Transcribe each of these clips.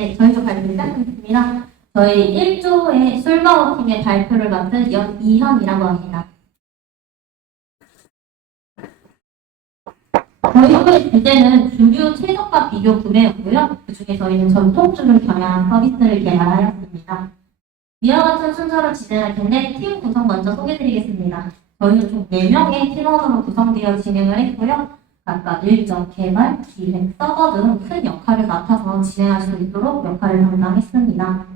네, 저희도 발표 시작하겠습니다. 저희 1조의 솔바오팀의 발표를 맡은 연이현이라고 합니다. 저희의 주제는 주류 최저가 비교 구매였고요. 그중에 저희는 전통주를 겨냥한 서비스를 개발하였습니다. 이와 같은 순서로 진행할 텐데 팀 구성 먼저 소개드리겠습니다. 저희는 총 4명의 팀원으로 구성되어 진행을 했고요. 각각 일정, 개발, 기획, 서버 등 큰 역할을 맡아서 진행할 수 있도록 역할을 담당했습니다.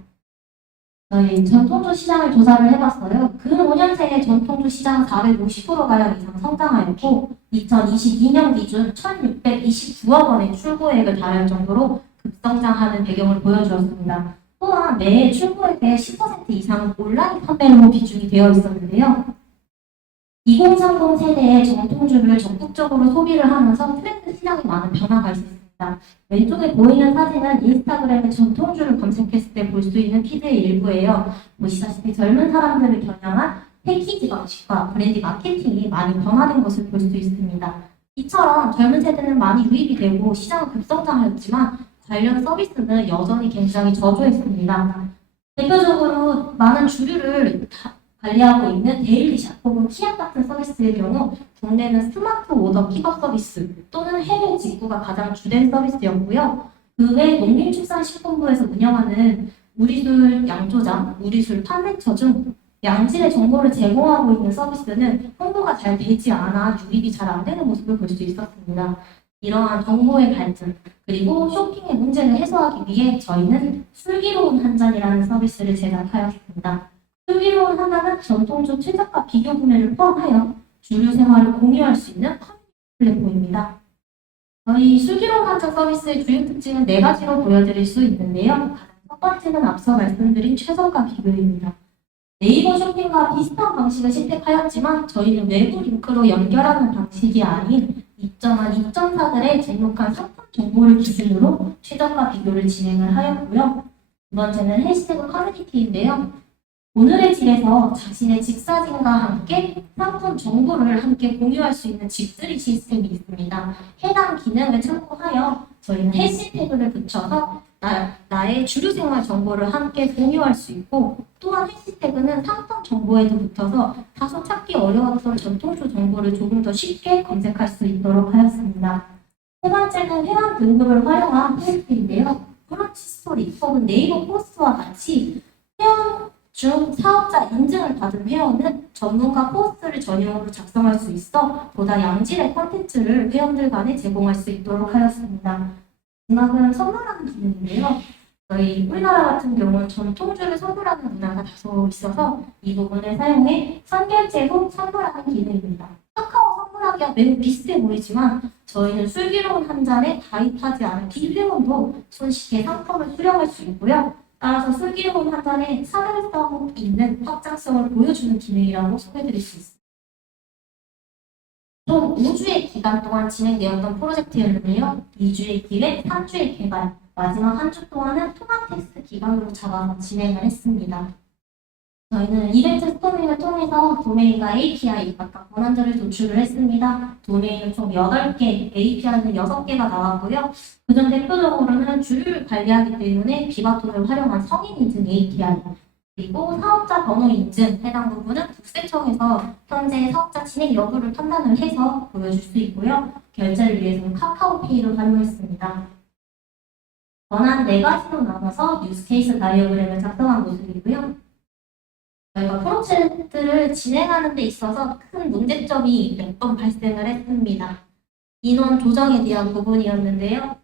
저희 전통주 시장을 조사를 해봤어요. 그 5년 새에 전통주 시장은 450%가량 이상 성장하였고 2022년 기준 1,629억 원의 출고액을 달할 정도로 급성장하는 배경을 보여주었습니다. 또한 매해 출고액의 10% 이상은 온라인 판매로 비중이 되어 있었는데요. 2030 세대의 전통주를 적극적으로 소비를 하면서 트렌드 시장에 많은 변화가 있었습니다. 왼쪽에 보이는 사진은 인스타그램에 전통주를 검색했을 때 볼 수 있는 피드의 일부예요. 보시다시피 젊은 사람들을 겨냥한 패키지 방식과 브랜드 마케팅이 많이 변화된 것을 볼 수 있습니다. 이처럼 젊은 세대는 많이 유입이 되고 시장은 급성장하였지만 관련 서비스는 여전히 굉장히 저조했습니다. 대표적으로 많은 주류를 관리하고 있는 데일리샵 혹은 키앗 같은 서비스의 경우 국내는 스마트 오더 픽업 서비스 또는 해외 직구가 가장 주된 서비스였고요. 그 외 농림축산식품부에서 운영하는 우리술 양조장, 우리술 판매처 중 양질의 정보를 제공하고 있는 서비스는 홍보가 잘 되지 않아 유입이 잘 안 되는 모습을 볼 수 있었습니다. 이러한 정보의 발전, 그리고 쇼핑의 문제를 해소하기 위해 저희는 슬기로운 한 잔이라는 서비스를 제작하였습니다. 슬기로운 한 잔은 전통주 최저가 비교 구매를 포함하여 주류 생활을 공유할 수 있는 플랫폼입니다. 저희 슬기로운 한 잔 서비스의 주요 특징은 4가지로 보여드릴 수 있는데요. 첫 번째는 앞서 말씀드린 최저가 비교입니다. 네이버 쇼핑과 비슷한 방식을 채택하였지만 저희는 외부 링크로 연결하는 방식이 아닌 입점한 입점사들의 등록한 상품 정보를 기준으로 최저가 비교를 진행을 하였고요. 두 번째는 해시태그 커뮤니티인데요. 오늘의 집에서 자신의 집사진과 함께 상품 정보를 함께 공유할 수 있는 집들이 시스템이 있습니다. 해당 기능을 참고하여 저희는 해시태그를 붙여서 나의 주류생활 정보를 함께 공유할 수 있고, 또한 해시태그는 상품 정보에도 붙어서 다소 찾기 어려웠던 전통주 정보를 조금 더 쉽게 검색할 수 있도록 하였습니다. 세 번째는 회원 등급을 활용한 포스트인데요. 브런치 스토리 혹은 네이버 포스트와 같이 회원 중 사업자 인증을 받은 회원은 전문가 포스트를 전용으로 작성할 수 있어 보다 양질의 콘텐츠를 회원들 간에 제공할 수 있도록 하였습니다. 마지막은 선물하는 기능인데요. 저희 우리나라 같은 경우는 전통주를 선물하는 문화가 다소 있어서 이 부분을 사용해 선결제 후 선물하는 기능입니다. 카카오 선물하기와 매우 비슷해 보이지만 저희는 슬기로운 한 잔에 가입하지 않은 비회원도 손쉽게 상품을 수령할 수 있고요. 따라서 슬기로운 한 잔에 차별성 있는 확장성을 보여주는 기능이라고 소개드릴 수 있습니다. 총 5주의 기간 동안 진행되었던 프로젝트였는데요. 2주의 기획, 3주의 개발, 마지막 한 주 동안은 통합 테스트 기간으로 잡아서 진행을 했습니다. 저희는 이벤트 스토밍을 통해서 도메인과 API 각각 권한들을 도출을 했습니다. 도메인은 총 8개, API는 6개가 나왔고요. 그중 대표적으로는 주류를 관리하기 때문에 비바톤을 활용한 성인 인증 API, 그리고 사업자 번호 인증, 해당 부분은 국세청에서 현재 사업자 진행 여부를 판단을 해서 보여줄 수 있고요. 결제를 위해서는 카카오페이를 활용했습니다. 권한 4가지로 나눠서 유스케이스 다이어그램을 작성한 모습이고요. 저희가 프로젝트를 진행하는 데 있어서 큰 문제점이 몇 번 발생을 했습니다. 인원 조정에 대한 부분이었는데요.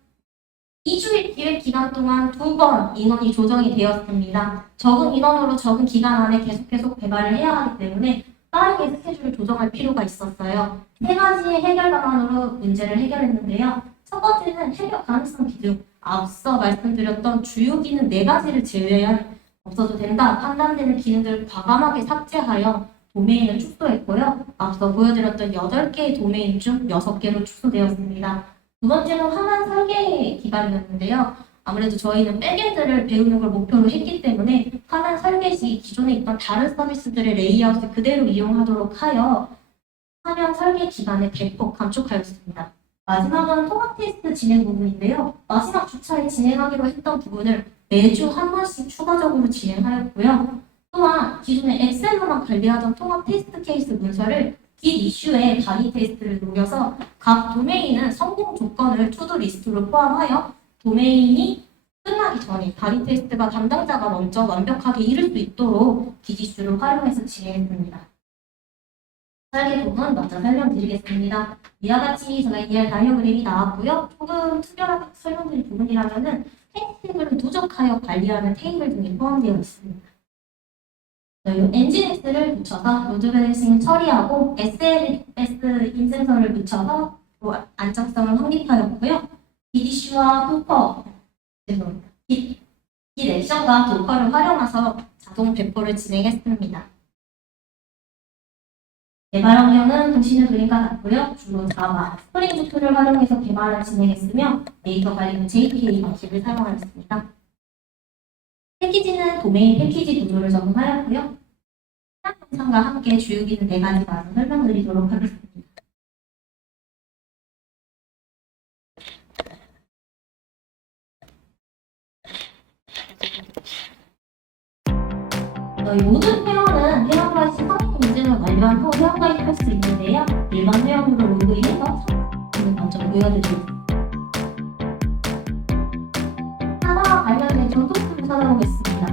2주의 기획 기간 동안 2번 인원이 조정이 되었습니다. 적은 인원으로 적은 기간 안에 계속 개발을 해야 하기 때문에 빠르게 스케줄을 조정할 필요가 있었어요. 3가지의 해결 방안으로 문제를 해결했는데요. 첫 번째는 해결 가능성 기준, 앞서 말씀드렸던 주요 기능 4가지를 제외한 없어도 된다 판단되는 기능들을 과감하게 삭제하여 도메인을 축소했고요. 앞서 보여드렸던 8개의 도메인 중 6개로 축소되었습니다. 두 번째는 화면 설계 기간이었는데요. 아무래도 저희는 백엔드를 배우는 걸 목표로 했기 때문에 화면 설계 시 기존에 있던 다른 서비스들의 레이아웃을 그대로 이용하도록 하여 화면 설계 기간을 대폭 감축하였습니다. 마지막은 통합 테스트 진행 부분인데요. 마지막 주차에 진행하기로 했던 부분을 매주 한 번씩 추가적으로 진행하였고요. 또한 기존에 엑셀로만 관리하던 통합 테스트 케이스 문서를 깃 이슈에 단위 테스트를 녹여서 각 도메인은 성공 조건을 투두 리스트로 포함하여 도메인이 끝나기 전에 단위 테스트가 담당자가 먼저 완벽하게 이룰 수 있도록 깃 이슈를 활용해서 진행했습니다. 설계 부분 먼저 설명드리겠습니다. 이와 같이 제가 ER 다이어그램이 나왔고요. 조금 특별하게 설명드릴 부분이라면은 테이블을 누적하여 관리하는 테이블 등이 포함되어 있습니다. 엔진X를 붙여서 로드 밸런싱을 처리하고 SLS 인센서를 붙여서 안정성을 확립하였고요. 깃이슈와 도퍼, 깃 액션과 도퍼를 활용해서 자동 배포를 진행했습니다. 개발 환경은 보시는 그림과 같고요. 주로 자바, 스프링 부트를 활용해서 개발을 진행했으며 데이터 관리는 JPA 방식을 사용하였습니다. 패키지는 도메인 패키지 구조를 적용하였고요. 영상과 함께 주요 기능 4가지 마저 설명드리도록 하겠습니다. 모든 회원은 회원가입 시 성인 인증을 완료한 후 회원가입할 수 있는데요. 일반 회원으로 로그인해서 성인을 먼저 보여드리겠습니다. 하나와 관련된 전통줄을 찾아보겠습니다.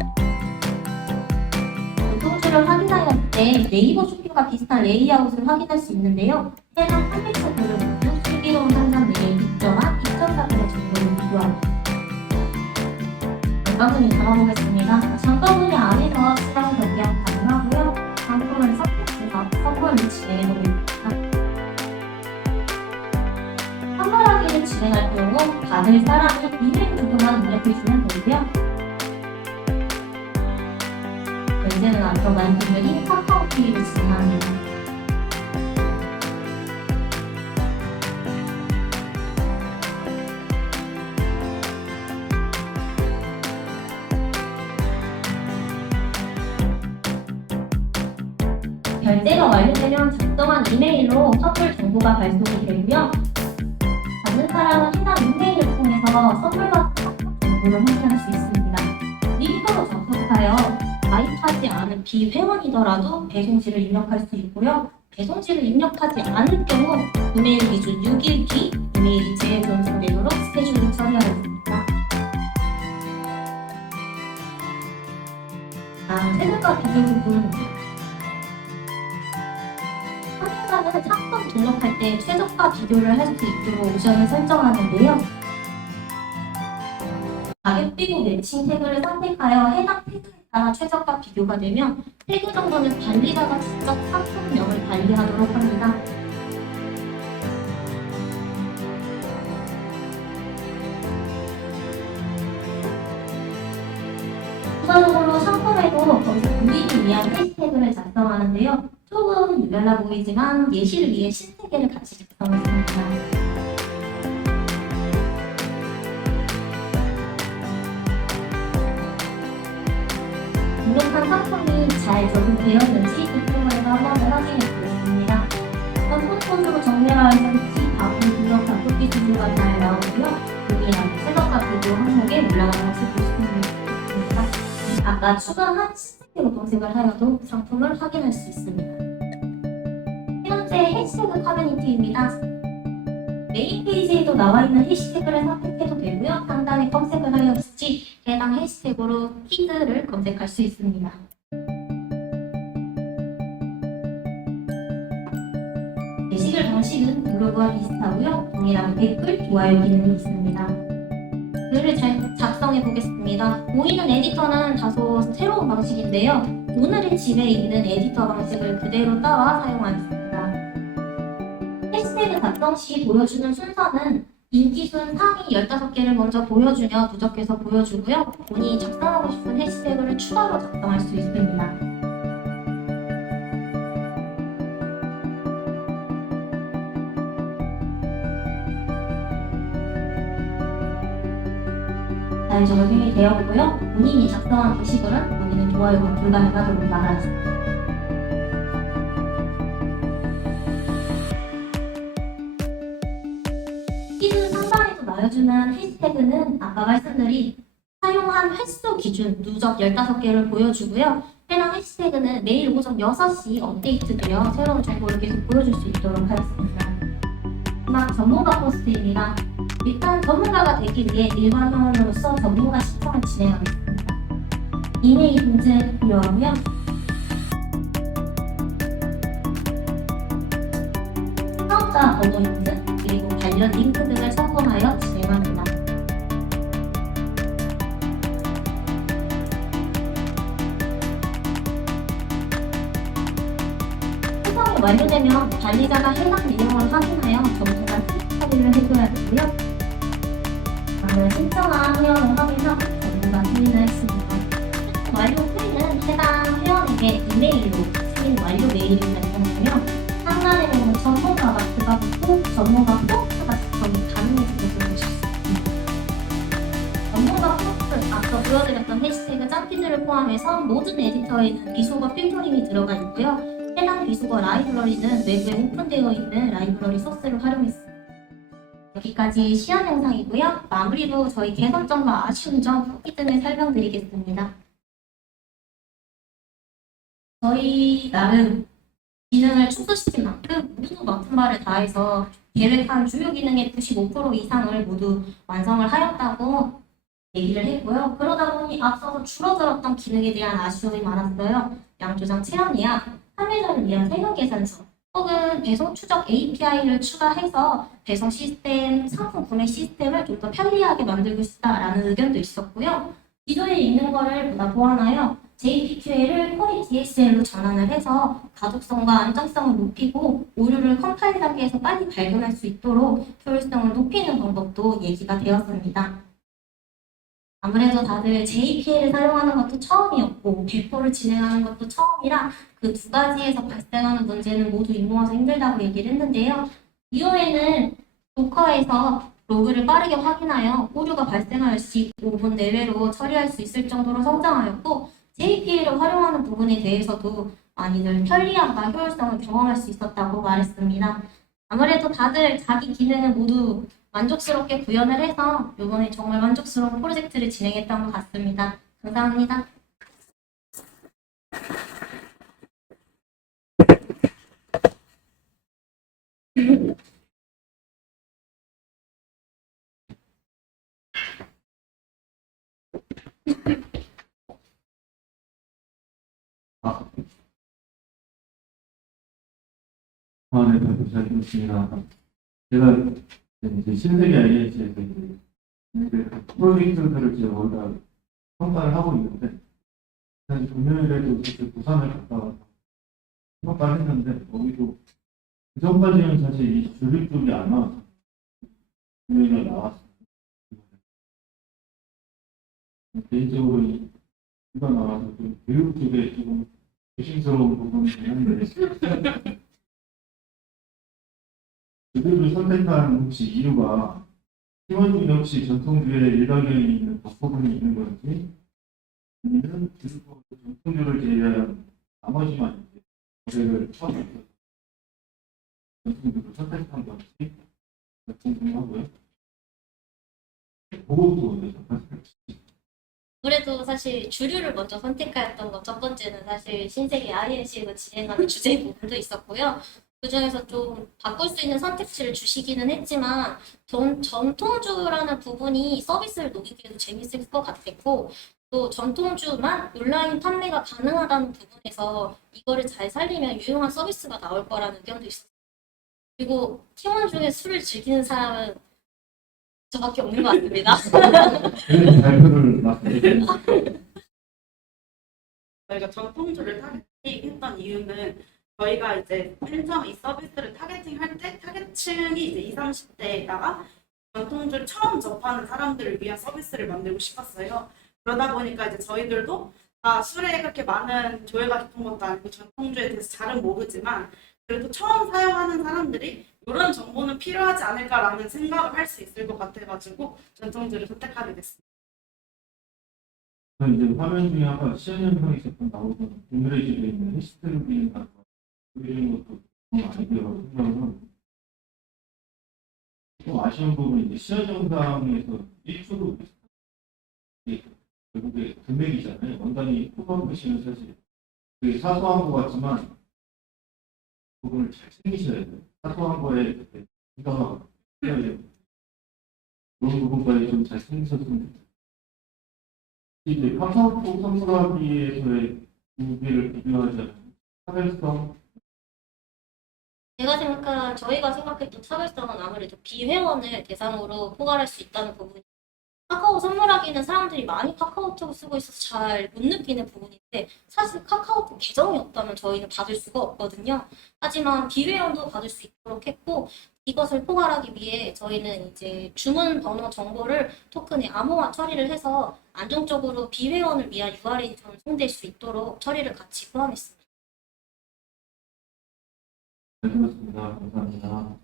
전통줄을 확인하였을 때 네이버 쇼핑과 비슷한 레이아웃을 확인할 수 있는데요. 해당 판매처들을 모두 슬기로운 상점 내에 입점한 2.4분의 정보를 비교합니다. 장바구니 잡아보겠습니다. 장바구니 안에서 수량 변경 가능하고요. 상품을 선택해서 선물을 진행해보겠습니다. 선물하기를 진행할 경우 받을 사람이 이메일 주소만 입력해주면 되고요. 이제는 앞으로 말씀드린 카카오 페이를 진행합니다. 결제가 완료되면 작성한 이메일로 선물 정보가 발송이 되고요. 받는 사람은 해당 이메일을 통해서 선물 받은 정보를 확인할 수 있습니다. 링크로 접속하여 가입하지 않은 비회원이더라도 배송지를 입력할 수 있고요. 배송지를 입력하지 않을 경우 구매일 기준 6일 뒤 이메일이 재변송되도록 스케줄을 처리하였습니다. 다음 세금과 비교 부분. 사용자는 상품 등록할 때 최저가 비교를 할 수 있도록 옵션을 설정하는데요. 가격 비교 매칭 태그를 선택하여 해당 태그에 따라 최저가 비교가 되면 태그 정보는 관리자가 직접 상품명을 관리하도록 합니다. 추가적으로 상품에도 검색 구입을 위한 해시태그를 작성하는데요. 조금 유별나 보이지만 예시를 위해 신세계를 같이 작성했습니다. 등록한 상품이 잘 적용되었는지 부품에서 한번 더 확인해 보겠습니다. 선풍폰으로 정렬하였는지 바로 등록 바꾸기 주소가 잘 나오고요. 여기랑 최저가 비교 항목에 올라가는 것을 볼 수 있습니다. 아까 추가한 신세계로 검색을 하여도 상품을 확인할 수 있습니다. 현재 해시태그 커뮤니티입니다. 메인 페이지에도 나와 있는 해시태그를 선택해도 되고요. 상단에 검색을 하였을지 해당 해시태그로 키드를 검색할 수 있습니다. 게시글 방식은 블로그와 비슷하고요. 동일한 댓글, 좋아요 기능이 있습니다. 글을 잘 작성해 보겠습니다. 보이는 에디터는 다소 새로운 방식인데요. 오늘의 집에 있는 에디터 방식을 그대로 따와 사용하겠습니다. 해시태그 작성 시 보여주는 순서는 인기순 상위 15개를 먼저 보여주며 누적해서 보여주고요. 본인이 작성하고 싶은 해시태그를 추가로 작성할 수 있습니다. 잘 적용이 되었고요. 본인이 작성한 게시글은 본인은 좋아요가 불가능하도록 나가겠습니다. 보여주는 해시태그는 아까 말씀드린 사용한 횟수 기준 누적 15개를 보여주고요. 해당 해시태그는 매일 오전 6시 업데이트되어 새로운 정보를 계속 보여줄 수 있도록 하겠습니다. 마지막 전문가 포스트입니다. 일단 전문가가 되기 위해 일반 회원으로서 전문가 신청을 진행하겠습니다. 이메일 인증 필요하고요. 사업자 번호 인증 그리고 관련 링크 등을 첨부하여 진행합니다. 신청이 완료되면 관리자가 해당 내용을 확인하여 점수가 처리를 해줘야 되고요. 다음은 신청한 회원을 확인하고 전문가 승인을 했습니다. 완료 후에는 해당 회원에게 이메일로 승인 완료 메일이 발송되며 상단에 보면 전문가 마크가 붙고 전문가 포스트가 작성이 가능해지게 보여주셨습니다. 전문가 포스트, 앞서 보여드렸던 해시태그 짱피들을 포함해서 모든 에디터에는 비속어 필터링이 들어가 있고요. 해당 비속어 라이브러리는 외부에 오픈되어 있는 라이브러리 소스를 활용했습니다. 여기까지 시연 영상이고요. 마무리로 저희 개선점과 아쉬운 점, 후기 등을 설명드리겠습니다. 저희 나름 기능을 축소시킨 만큼 모두 맡은 바를 다해서 계획한 주요 기능의 95% 이상을 모두 완성을 하였다고 얘기를 했고요. 그러다 보니 앞서서 줄어들었던 기능에 대한 아쉬움이 많았어요. 양조장 체험이야, 판매자를 위한 세금 계산서, 혹은 배송 추적 API를 추가해서 배송 시스템, 상품 구매 시스템을 좀 더 편리하게 만들고 싶다라는 의견도 있었고요. 기존에 있는 거를 보다 보완하여 JPQL을 콜이 DXL로 전환을 해서 가독성과 안정성을 높이고 오류를 컴파일 단계에서 빨리 발견할 수 있도록 효율성을 높이는 방법도 얘기가 되었습니다. 아무래도 다들 JPL을 사용하는 것도 처음이었고 배포를 진행하는 것도 처음이라 그 두 가지에서 발생하는 문제는 모두 입모아서 힘들다고 얘기를 했는데요. 이후에는 도커에서 로그를 빠르게 확인하여 오류가 발생할 시 5분 내외로 처리할 수 있을 정도로 성장하였고 JPL을 활용하는 부분에 대해서도 많이들 편리함과 효율성을 경험할 수 있었다고 말했습니다. 아무래도 다들 자기 기능을 모두 만족스럽게 구현을 해서 이번에 정말 만족스러운 프로젝트를 진행했던 것 같습니다. 감사합니다. 네, 다들 잘 들었습니다. 제가 이제 신세계 IH에서 이제 프로젝트들을 이제 거기다 평가를 하고 있는데, 사실 금요일에도 사실 부산을 갔다 와서 평가를 했는데, 거기도 그 전까지는 사실 이 주류 쪽이 안 나왔어요. 금요일에 나왔어요. 개인적으로 이가 나와서 좀 교육 쪽에 조금 조심스러운 부분이 있는데, 그들을 선택한 혹시 이유가 팀원 중에 혹시 전통주에 일가견이 있는 부분이 있는 건지, 아니면 그리고 전통주를 제외한 나머지만 이제 거래를 처음 해서 전통주를 선택한 건지 궁금하고요. 그것도 아무래도 사실 주류를 먼저 선택하였던 것 첫 번째는 사실 신세계 INC에서 진행하는 주제 부분도 있었고요. 그 중에서 좀 바꿀 수 있는 선택지를 주시기는 했지만 전통주라는 부분이 서비스를 녹이기에도 재밌을 것 같았고 또 전통주만 온라인 판매가 가능하다는 부분에서 이거를 잘 살리면 유용한 서비스가 나올 거라는 의견도 있었어요. 그리고 팀원 중에 술을 즐기는 사람은 저밖에 없는 것 같습니다. 발표를 맡게 저희가 전통주를 타겟팅했던 이유는 저희가 이제 한정 이 서비스를 타겟팅할 때 타겟층이 이제 20, 30대에다가 전통주를 처음 접하는 사람들을 위한 서비스를 만들고 싶었어요. 그러다 보니까 이제 저희들도 술에 그렇게 많은 조예가 깊은 것도 아니고 전통주에 대해서 잘은 모르지만 그래도 처음 사용하는 사람들이 이런 정보는 필요하지 않을까라는 생각을 할 수 있을 것 같아가지고 전통주를 선택하게 됐습니다. 이제 화면 중에 아까 시연 영상이 있었던 나오던 인그레이즈되어 있는 해시태그 같은 거 그런 것도 아이디어가 생각은 또 아쉬운 부분은 이제 시험 영상에서 1초도 결국에 금액이잖아요. 원단이 포함되시면 사실 되게 사소한 것 같지만 부분을 잘 챙기셔야 돼요. 사소한 거에 생각하고 해야 돼요. 그런 부분까지 좀 잘 챙기셨으면 좋겠어요. 이제 카카오톡 선물하기에서의 두 개를 비교하자면 차별성. 저희가 생각했던 차별성은 아무래도 비회원을 대상으로 포괄할 수 있다는 부분이 카카오 선물하기는 사람들이 많이 카카오톡을 쓰고 있어서 잘 못 느끼는 부분인데 사실 카카오톡 계정이 없다면 저희는 받을 수가 없거든요. 하지만 비회원도 받을 수 있도록 했고 이것을 포괄하기 위해 저희는 이제 주문 번호 정보를 토큰에 암호화 처리를 해서 안정적으로 비회원을 위한 URL이 좀 송될 수 있도록 처리를 같이 포함했습니다. 잘 들었습니다. 감사합니다.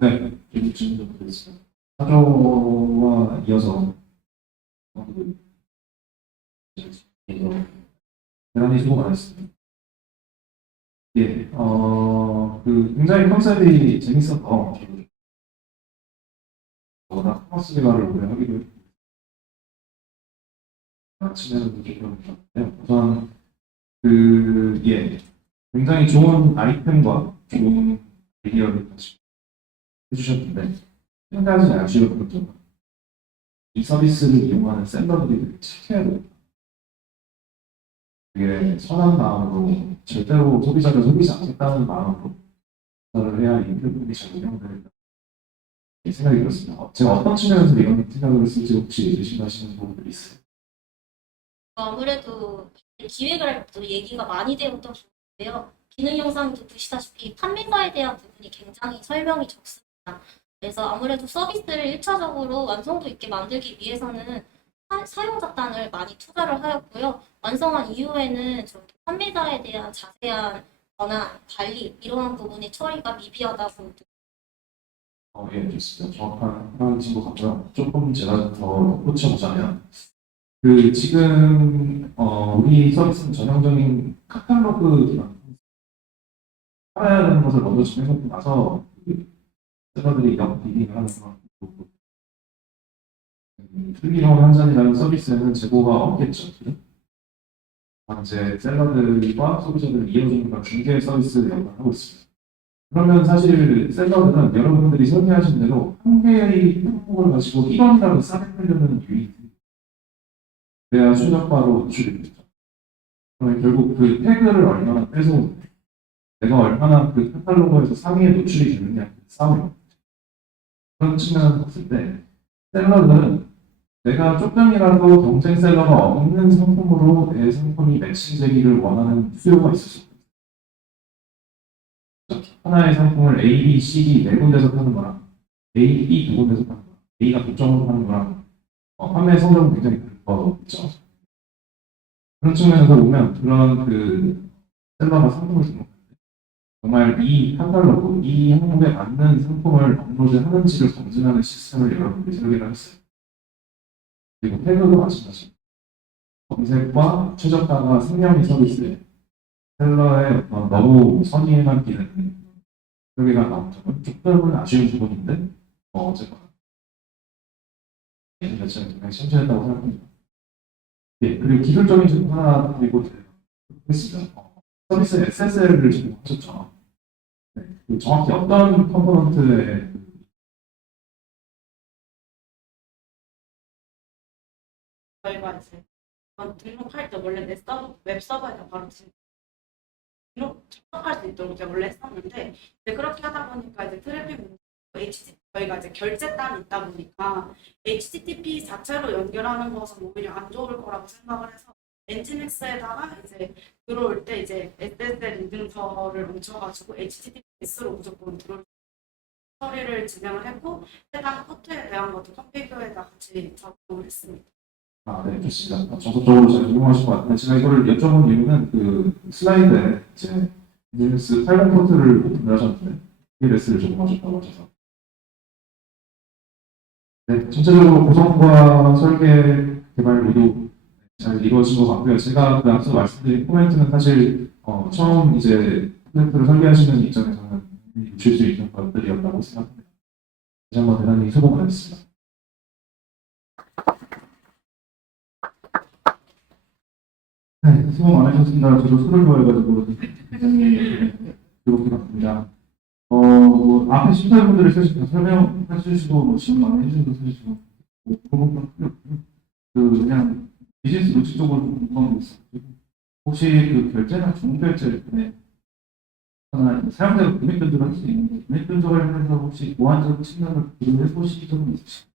네, 계속 질문 좀 드리겠습니다. 사조와 이어서 대단히 수고 많았습니다. 예, 굉장히 컨셉이 재밌어서 워낙 카스리가를 오래 하기도 했고 아침에는 좀 우선 굉장히 좋은 아이템과 좋은 아이디어를 같이 해주셨는데 한 가지 아쉬웠던 점은 이 서비스를 이용하는 셀러들이 되게 착해야 돼요. 되게 선한 마음으로 절대로 소비자를 속이지 않겠다는 마음으로 전을 해야 이 부분이 잘 운영된다 생각이 들었습니다. 제가 어떤 측면에서 이런 생각을 쓸지 혹시 의심하시는 부분들이 있어요? 아무래도 기획을 할 때도 얘기가 많이 되었던 부분인데요. 기능 영상도 보시다시피 판매사에 대한 부분이 굉장히 설명이 적습니다. 그래서 아무래도 서비스를 1차적으로 완성도 있게 만들기 위해서는 사용자단을 많이 투자를 하였고요. 완성한 이후에는 좀 판매자에 대한 자세한 권한, 관리 이러한 부분의 처리가 미비하다고 예, 좋습니다. 정확한 하나인 것 같고요. 조금 제가 더 덧붙여보자면 지금 우리 서비스는 전형적인 카탈로그 기반 팔아야 되는 것을 먼저 정해놓고 나서 셀러들이 비딩을 하는 그런 거고 플리홈 한 잔이라는 서비스에는 재고가 없겠죠. 이제 셀러들과 소비자들을 이어주는 그런 중개 서비스 역할을 하고 있습니다. 그러면 사실 셀러들은 여러분들이 설계하신 대로 한 개의 품목을 가지고 1원이라도 싸게 팔려는 유익이 그래야 최저가로 노출이 되죠. 그러면 결국 그 태그를 얼마나 뺏어오는데 내가 얼마나 그 카탈로그에서 상위에 노출이 되느냐 싸움이에요. 그런 측면에서 봤을 때 셀러들은 내가 조금이라도 경쟁 셀러가 없는 상품으로 내 상품이 매칭되기를 원하는 수요가 있을 수 있습니다. 하나의 상품을 A, B, C, D 네 군데서 파는 거랑 A, B 두 군데서 파는 거랑 A가 독점으로 파는 거랑 판매 성적은 굉장히 다를 거죠. 그런 측면에서 보면 그런 셀러가 상품을 등록하는데 정말 이 카탈로그, 이 항목에 맞는 상품을 업로드하는지를 검증하는 시스템을 여러분들이 설계를 했어요. 그리고 태그도 마찬가지입니다. 검색과 최저가가 생명의 서비스에 셀러의 너무 선의에만 끼는 설계가 나온 점은 조금은 아쉬운 부분인데 어쨌거나 개인 자체는 굉장히 참신했다고 생각합니다. 예, 그리고 기술적인 질문 하나 드리고 드리겠습니다. 서비스 SSL을 지금 하셨죠? 네, 정확히 어떤 컴포넌트에 저희가 이제 등록할 때 원래 웹 서버에다 바로 등록할 수 있도록 이제 원래 했었는데 이제 그렇게 하다 보니까 이제 트래픽 HTTP 저희가 이제 결제단이 있다 보니까 HTTP 자체로 연결하는 것은 오히려 안 좋을 거라고 생각을 해서 엔진엑스에다가 이제 들어올 때 이제 SSL 인증서를 뭉쳐가지고 HTTPS로 무조건 들어올 처리를 진행을 했고 해당 포트에 대한 것도 컴피그에다 같이 적용을 했습니다. 네, 좋습니다. 정석적으로 잘 적용하신 것 같은데 제가 이거를 여쭤본 이유는 슬라이드에 이제 리눅스 80 포트를 오픈을 하셨는데 TLS를 적용하셨다고 하셔서 네, 전체적으로 구성과 설계, 개발 모두 잘 이루어진 것 같고요. 제가 앞서 말씀드린 코멘트는 사실 처음 이제 프로젝트를 설계하시는 입장에서는 줄 수 있는 것들이었다고 생각합니다. 다시 한번 대단히 수고 많으셨습니다. 네, 수고 많으셨습니다. 저도 술을 좋아해가지고 굉장히 즐겁게 봤습니다. 뭐 앞에 심사위원들이 사실 다 설명해 주시고 뭐 질문 많이 해주셔서 사실 뭐 그런 건 필요 없고요. 그냥 비즈니스 루치 쪽으로 궁금한 게 있어요. 혹시 그 결제나 중결제 때 사용자가 금액 변조를 할 수 있는데 금액 변조 관련해서 혹시 보안적 측면을 고려해 보신 적은 있으신가요?